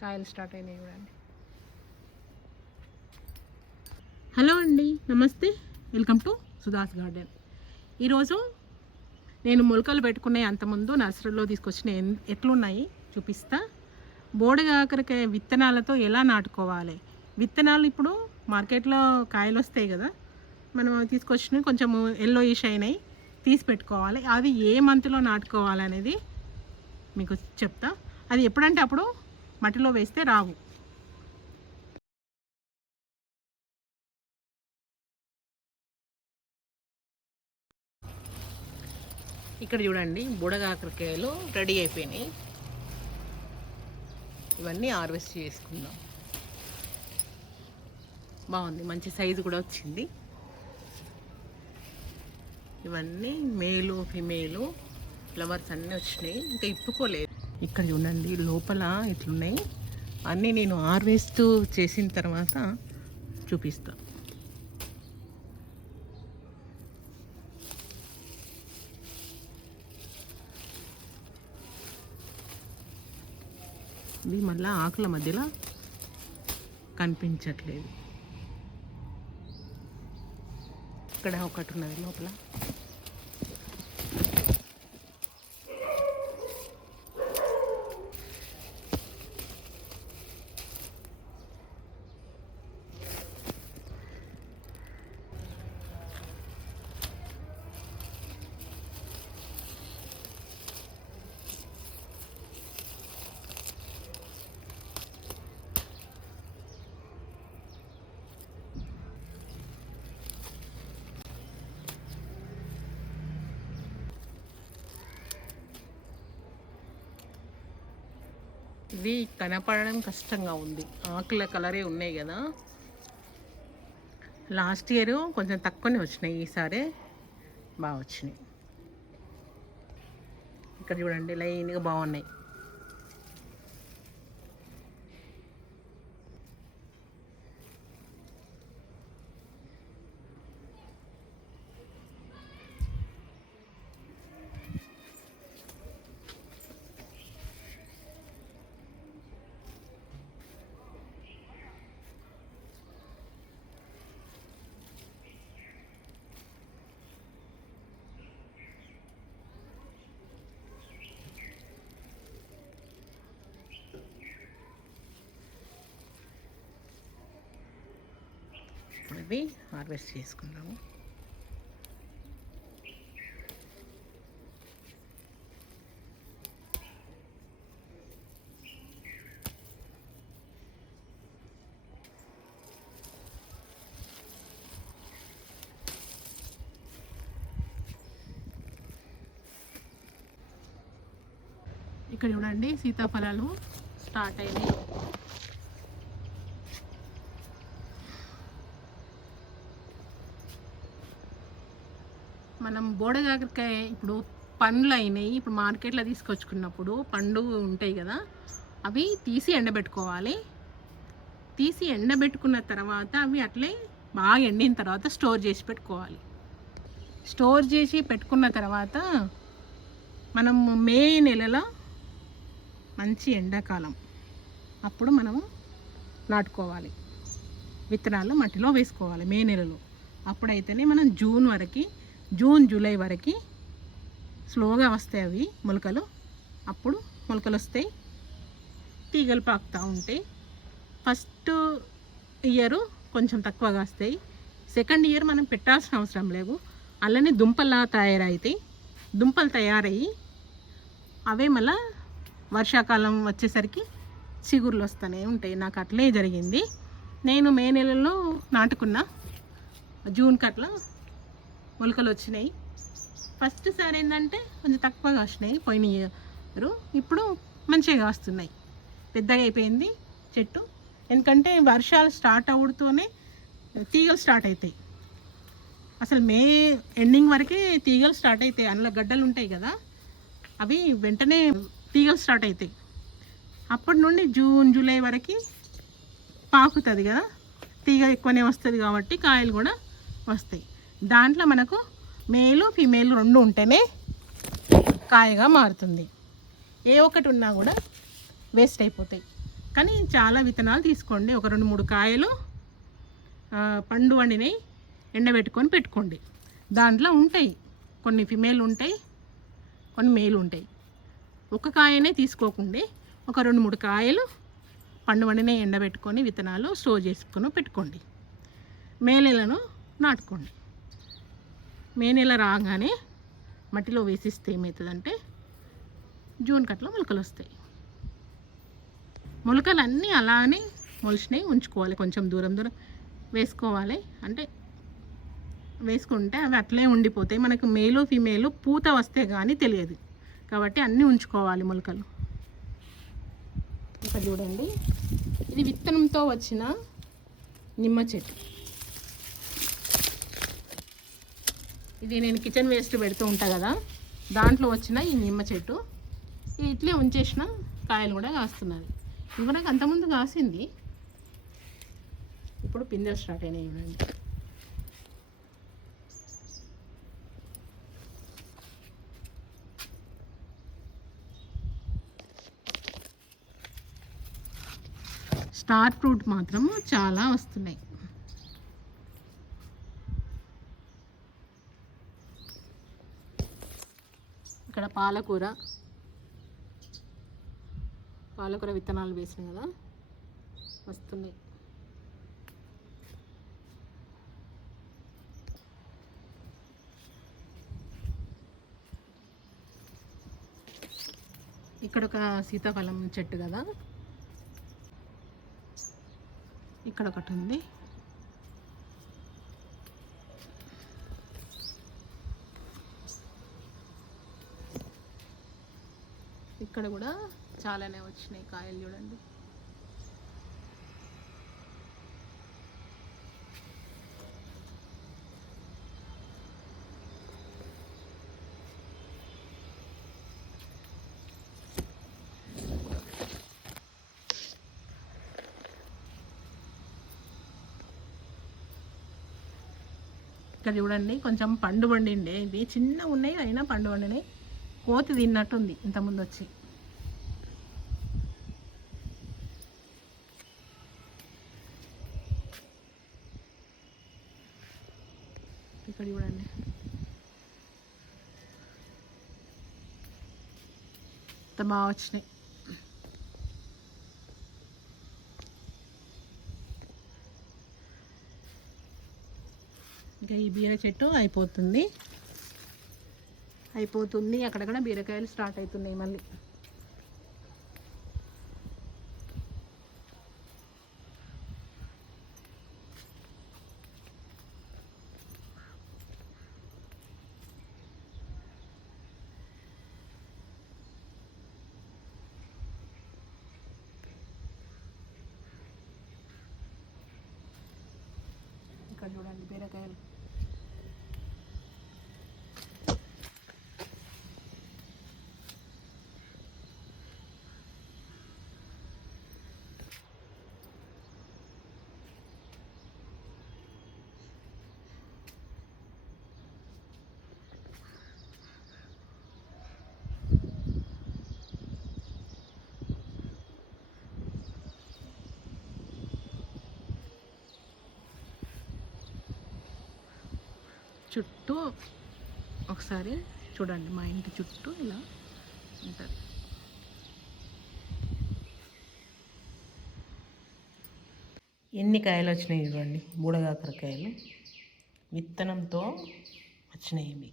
కాయలు స్టార్ట్ అయినాయి చూడండి. హలో అండి, నమస్తే, వెల్కమ్ టు సుధాస్ గార్డెన్. ఈరోజు నేను మొలకలు పెట్టుకునే అంతకుముందు నర్సరీలో తీసుకొచ్చిన ఎట్లున్నాయి చూపిస్తా. బోడకాకరకాయ విత్తనాలతో ఎలా నాటుకోవాలి. విత్తనాలు ఇప్పుడు మార్కెట్లో కాయలు వస్తాయి కదా, మనం తీసుకొచ్చినవి కొంచెం ఎల్లోయిష్ అయినాయి, తీసి పెట్టుకోవాలి. అవి ఏ మంత్లో నాటుకోవాలనేది మీకు చెప్తా. అది ఎప్పుడంటే అప్పుడు మట్టిలో వేస్తే రావు. ఇక్కడ చూడండి, బుడగాకరకాయలు రెడీ అయిపోయినాయి. ఇవన్నీ హార్వెస్ట్ చేసుకుందాం. బాగుంది, మంచి సైజు కూడా వచ్చింది. ఇవన్నీ మేలు ఫిమేలు ఫ్లవర్స్ అన్నీ వచ్చినాయి, ఇంకా ఇప్పుకోలేదు. ఇక్కడ చూడండి, లోపల ఇట్లున్నాయి అన్నీ. నేను హార్వెస్ట్ చేసిన తర్వాత చూపిస్తా. ఇది మళ్ళీ ఆకుల మధ్యలో కనిపించట్లేదు. ఇక్కడ ఒకటి ఉన్నది లోపల. ఇవి కనపడడం కష్టంగా ఉంది, ఆకుల కలరే ఉన్నాయి కదా. లాస్ట్ ఇయర్ కొంచెం తక్కువనే వచ్చినాయి, ఈసారి బాగా వచ్చినాయి. ఇక్కడ చూడండి, లైన్గా బాగున్నాయి. ఇవి హార్వెస్ట్ చేసుకుందాము. ఇక్కడ చూడండి, సీతాఫలాలు స్టార్ట్ అయినాయి. మనం బోడకాకరకాయ ఇప్పుడు పండ్లు అయినాయి. ఇప్పుడు మార్కెట్లో తీసుకొచ్చుకున్నప్పుడు పండు ఉంటాయి కదా, అవి తీసి ఎండబెట్టుకోవాలి. తీసి ఎండబెట్టుకున్న తర్వాత అవి అట్లే బాగా ఎండిన తర్వాత స్టోర్ చేసి పెట్టుకోవాలి. స్టోర్ చేసి పెట్టుకున్న తర్వాత మనం మే నెలలో మంచి ఎండాకాలం అప్పుడు మనము నాటుకోవాలి. విత్తనాలు మట్టిలో వేసుకోవాలి మే నెలలో. అప్పుడైతేనే మనం జూన్ జూలై వరకు స్లోగా వస్తాయి అవి మొలకలు. అప్పుడు మొలకలు వస్తాయి, తీగలు పాకుతూ ఉంటాయి. ఫస్ట్ ఇయర్ కొంచెం తక్కువగా వస్తాయి, సెకండ్ ఇయర్ మనం పెట్టాల్సిన అవసరం లేదు. అలానే దుంపల్లా తయారైతాయి. దుంపలు తయారయ్యి అవే మళ్ళీ వర్షాకాలం వచ్చేసరికి చిగుర్లు వస్తూనే ఉంటాయి. నాకు అట్లే జరిగింది. నేను మే నెలలో నాటుకున్నా, జూన్ కట్లా మొలకలు వచ్చినాయి. ఫస్ట్ సారి ఏంటంటే కొంచెం తక్కువగా వచ్చినాయి పోయిన ఇయర్. ఇప్పుడు మంచిగా వస్తున్నాయి, పెద్దగా అయిపోయింది చెట్టు. ఎందుకంటే వర్షాలు స్టార్ట్ అవుతూనే తీగలు స్టార్ట్ అవుతాయి. అసలు మే ఎండింగ్ వరకే తీగలు స్టార్ట్ అవుతాయి. అందులో గడ్డలు ఉంటాయి కదా, అవి వెంటనే తీగలు స్టార్ట్ అవుతాయి. అప్పటి నుండి జూన్ జూలై వరకు పాకుతుంది కదా, తీగ ఎక్కువనే వస్తుంది కాబట్టి కాయలు కూడా వస్తాయి. దాంట్లో మనకు మేలు ఫీమేల్ రెండు ఉంటేనే కాయగా మారుతుంది. ఏ ఒకటి ఉన్నా కూడా వేస్ట్ అయిపోతాయి. కానీ చాలా విత్తనాలు తీసుకోండి. ఒక 2-3 కాయలు పండు వండినవి ఎండబెట్టుకొని పెట్టుకోండి. దాంట్లో ఉంటాయి కొన్ని ఫిమేల్ ఉంటాయి, కొన్ని మేల్ ఉంటాయి. ఒక కాయనే తీసుకోకుండా ఒక 2-3 కాయలు పండు వండినే ఎండబెట్టుకొని విత్తనాలు స్టోర్ చేసుకొని పెట్టుకోండి. మే నెలను నాటుకోండి. మే నెల రాగానే మట్టిలో వేసిస్తే ఏమవుతుందంటే జూన్ కట్ల మొలకలు వస్తాయి. మొలకలు అన్నీ అలానే మొలిచినవి ఉంచుకోవాలి. కొంచెం దూరం వేసుకోవాలి. అంటే వేసుకుంటే అవి అట్లే ఉండిపోతాయి. మనకు మేలు ఫీమేలు పూత వస్తే కానీ తెలియదు కాబట్టి అన్నీ ఉంచుకోవాలి మొలకలు. ఇక్కడ చూడండి, ఇది విత్తనంతో వచ్చిన నిమ్మ చెట్టు. ఇది నేను కిచెన్ వేస్ట్ పెడుతూ ఉంటా కదా, దాంట్లో వచ్చిన ఈ నిమ్మ చెట్టు. ఇట్లే ఉంచేసిన కాయలు కూడా కాస్తున్నది. ఇంకా నాకు అంతకుముందు కాసింది, ఇప్పుడు పిందెలు స్టార్ట్ అయినాయి. చూడండి, స్టార్ ఫ్రూట్ మాత్రం చాలా వస్తున్నాయి. ఇక్కడ పాలకూర విత్తనాలు వేసిన కదా వస్తున్నాయి. ఇక్కడ ఒక సీతాఫలం చెట్టు కదా, ఇక్కడ ఒకటి ఉంది. ఇక్కడ కూడా చాలానే వచ్చినాయి కాయలు. చూడండి, ఇక్కడ చూడండి కొంచెం పండు వండిండే. ఇవి చిన్న ఉన్నాయి అయినా పండు వండినాయి. కోతి తిన్నట్టుంది ఇంతకుముందు వచ్చి. ఇక్కడ చూడండి, ఇంత బాగా వచ్చినాయి. ఇంకా ఈ బీర చెట్టు అయిపోతుంది. అక్కడక్కడ బీరకాయలు స్టార్ట్ అవుతున్నాయి మళ్ళీ. ఇక్కడ చూడండి బీరకాయలు. చుట్టూ ఒకసారి చూడండి, మా ఇంటి చుట్టూ ఇలా ఉంటుంది. ఎన్ని కాయలు వచ్చినాయి చూడండి, బూడగాకరకాయలు విత్తనంతో వచ్చినాయి.